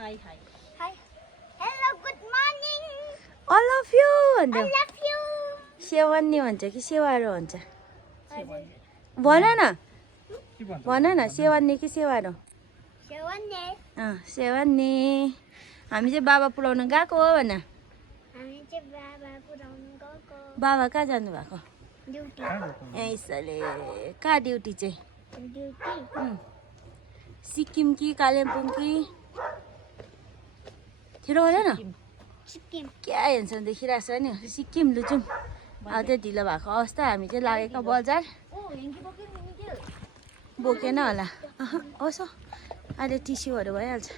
Hi. Hi. Hello, good morning. All of you I love you. सेवान्ने भन्छ कि सेवारो भन्छ भन न सेवान्ने कि सेवारो सेवान्ने हामी चाहिँ बाबा पुऱ्याउन गएको हो भन बाबा कहाँ जानु भएको यसले कहाँ ड्युटी चाहिँ सिक्किम कि कालिम्पोङ कि छिटो भन न क्या हेर्छन् देखिरहेको छ नि सिक्किम लुचौँ अब त्यो ढिलो भएको अवस्था हामी चाहिँ लागेको बजार बोकेन होला होस् अहिले टिस्युहरू भइहाल्छ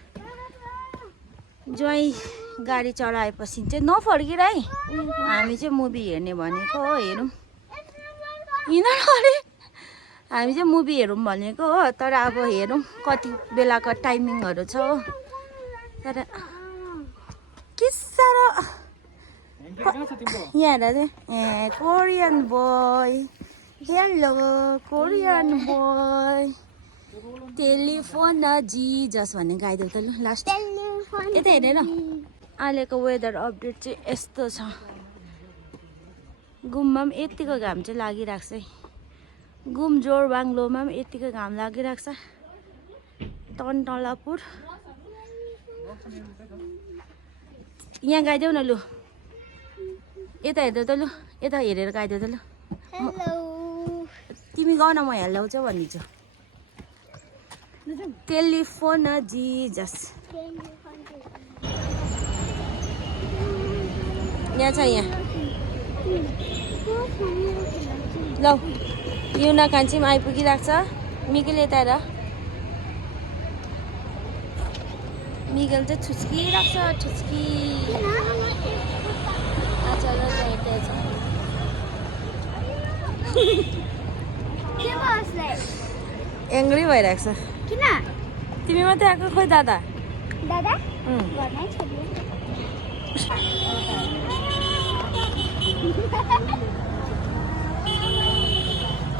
ज्वाइँ गाडी चढाएपछि चाहिँ नफर्किर है हामी चाहिँ मुभी हेर्ने भनेको हो हेरौँ यिनीहरू हामी चाहिँ मुभी हेरौँ भनेको हो तर अब हेरौँ कति बेलाको टाइमिङहरू छ हो तर के साह्रो यहाँ हेर चाहिँ a Korean boy hello Korean boy telephone Jesus भन्ने गाइदेऊ त लु लास्ट यता हेरेर अहिलेको वेदर अपडेट चाहिँ यस्तो छ घुममा पनि यतिको घाम चाहिँ लागिरहेको छ है घुम जोरबाङ्लोमा पनि यतिको घाम लागिरहेको छ टनटलापुर यहाँ गाइदेऊ न लु यता हेर्दै त लु यता हेरेर गाइदेऊ त लु तिमी गाउन म हेलो चाहिँ भनिदिन्छु टेलिफोन जिजस यहाँ छ यहाँ ल युना कान्छी पनि आइपुगिरहेको छ मिगेल यता हेर मिगेल चाहिँ छुच्किरहेको छ छुच्की एङ्ग्री भइरहेको छ किन तिमी मात्रै आएको खोइ दादा दादा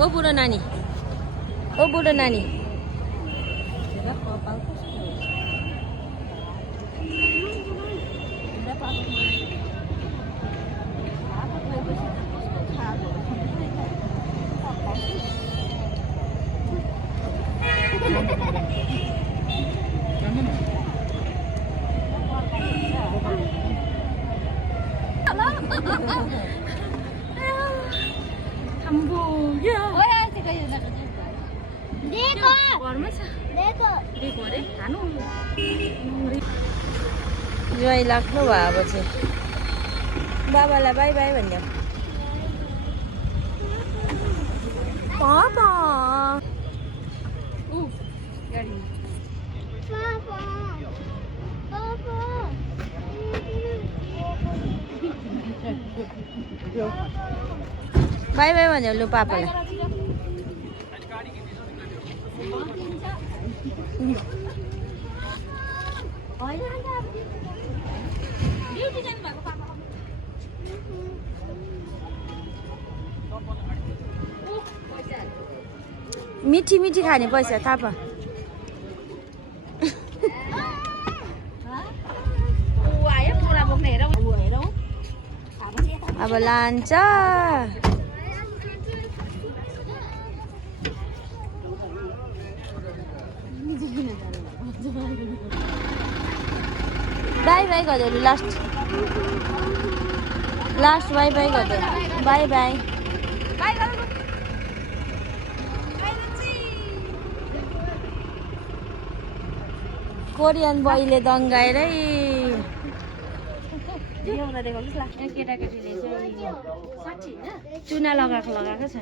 ओ बुढो नानी ओ बुढो नानी ज्वाइँ लाग्नु भयो अब चाहिँ बाबालाई बाई बाई भन्यो पापा बाई बाई भन्यो लु पापालाई मिठी मिठी खाने पैसा थाहा अब लान्छ बाई बाई गरिदियो लास्ट बाई बाई गरिदियो बाई बाई कोरियन बोयले दङ्गाएरै केटाकेटीले चाहिँ चुना लगाएको छ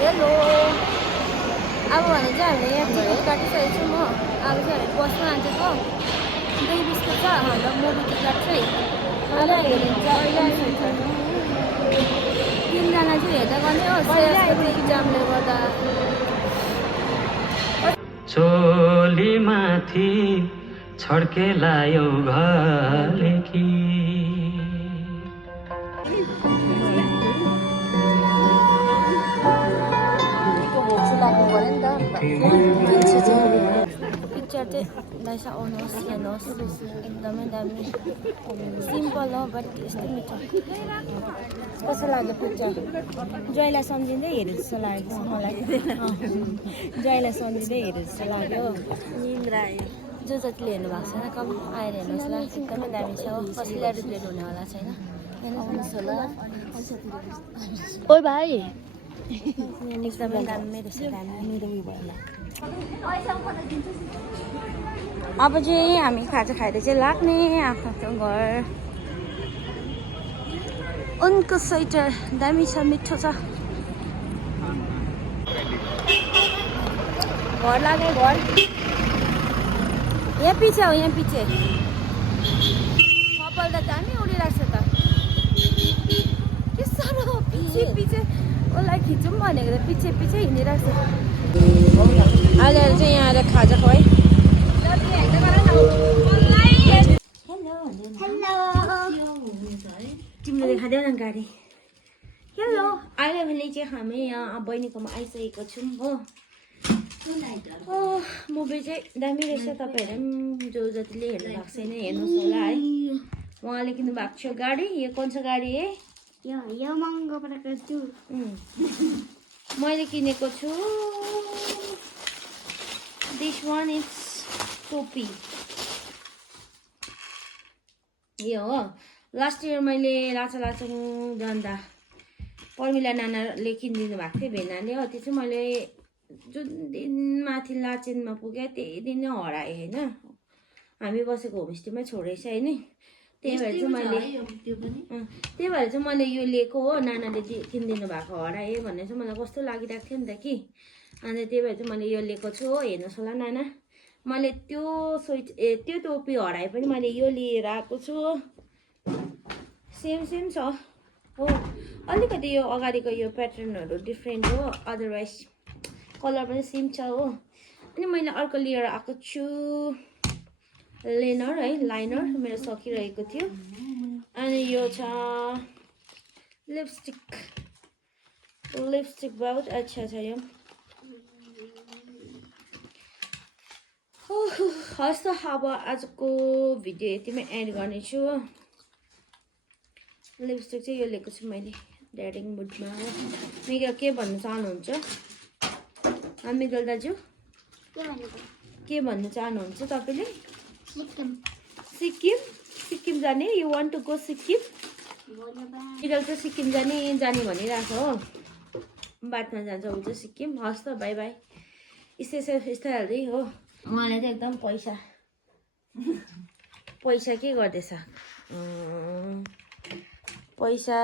हेलो अब भने चाहिँ हामीले यहाँ टिकट काटिसकेको छौँ हो अब चाहिँ हामी बस्न आँटेको 2:20 छ हाम्रो मुभी टिकट चाहिँ अहिले हेरिन्छ तिनजना चाहिँ हेर्दा गर्ने हो इक्जामले गर्दा चोली माथि छड्केलायो घलेकी मान्छे चाहिँ पिक्चर चाहिँ दाइस आउनुहोस् हेर्नुहोस् एकदमै दामी सिम्पल हो बट यस्तो मिठो कस्तो लाग्यो पिक्चर जयलाई सम्झिँदै हेरे जस्तो लागेको छ मलाई जयलाई सम्झिँदै हेरे जस्तो लाग्यो निन्द्रा आयो जो जतिले हेर्नु भएको छैन कम आएर हेर्नुहोस् ल एकदमै दामी छ हो कसैलाई रिग्रेट हुनेवाला छैन हेर्नुहोस् होला ओइ भाइ एकदमै दामी रहेछ दामी मेरो उयो भयो अब चाहिँ हामी खाजा खाएर चाहिँ लाग्ने आफ्नो आफ्नो घर उनको स्वेटर दामी छ मिठो छ घर लाग्यो घर यहाँ पछि हो यहाँ पछि कपाल त दामी उडिरहेको छ त के साह्रो पछि पछि उसलाई खिचौँ भनेको त पछि पछि हिँडिरहेको छ अहिले चाहिँ यहाँ आएर खाजा खुवाइ तिमीले देखाइदेऊ न गाडी हेलो अहिले भने चाहिँ हामी यहाँ बहिनीकोमा आइसकेको छौँ हो मुभी चाहिँ दामी रहेछ तपाईँहरू पनि जो जतिले हेर्नु भएको छैन हेर्नुहोस् होला है उहाँले किन्नु भएको छ गाडी यो कुन छ गाडी है यो महँगो परेको छु मैले किनेको छु दिस वान इज टोपी यो हो लास्ट इयर मैले लाचा जाँदा पर्मिला नानाले किनिदिनु भएको थियो भेनाले हो त्यो चाहिँ मैले जुन दिन माथि लाचेनमा पुगेँ त्यही दिन नै हराएँ होइन हामी बसेको होमस्टेमै छोडेछ होइन त्यही भएर चाहिँ मैले यो लिएको हो नानाले किनिदिनु भएको हराएँ भन्ने चाहिँ मलाई कस्तो लागिरहेको थियो नि त कि अनि त्यही भएर चाहिँ मैले यो लिएको छु हो हेर्नुहोस् होला नाना मैले त्यो त्यो टोपी हराए पनि मैले यो लिएर आएको छु सेम छ हो अलिकति यो अगाडिको यो प्याटर्नहरू डिफ्रेन्ट हो अदरवाइज कलर पनि सेम छ हो अनि मैले अर्को लिएर आएको छु लाइनर है लाइनर मेरो सकिरहेको थियो अनि यो छ लिपस्टिक बहुत अच्छा छ यो हस् त अब आजको भिडियो यतिमै एड गर्नेछु हो लिपस्टिक चाहिँ यो लिएको छु मैले ड्याडिङ मुडमा हो मिगल के भन्नु चाहनुहुन्छ मिगल दाजु के भन्नु चाहनुहुन्छ तपाईँले सिक्किम जाने you want to go Sikkim मिगल चाहिँ सिक्किम जाने भनिरहेको हो बादमा जान्छ ऊ चाहिँ सिक्किम हस् त बाई बाई यस्तै हाल्दै हो उहाँले चाहिँ एकदम पैसा के गर्दैछ पैसा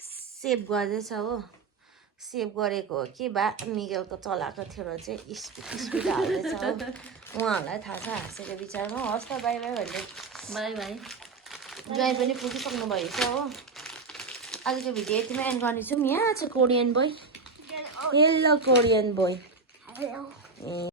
सेभ गर्दैछ हो सेभ गरेको हो कि बा मिगेलको चलाएको थियो र चाहिँ स्पिड हाल्दैछ हो उहाँहरूलाई थाहा छ हाँसेको विचारमा हस् त बाई बाई भन्दै बाई बाई जय पनि पुगिसक्नु भएछ हो आजको भिडियो यतिमै एन्ड गर्नेछौँ यहाँ छ Korean boy hello Korean boy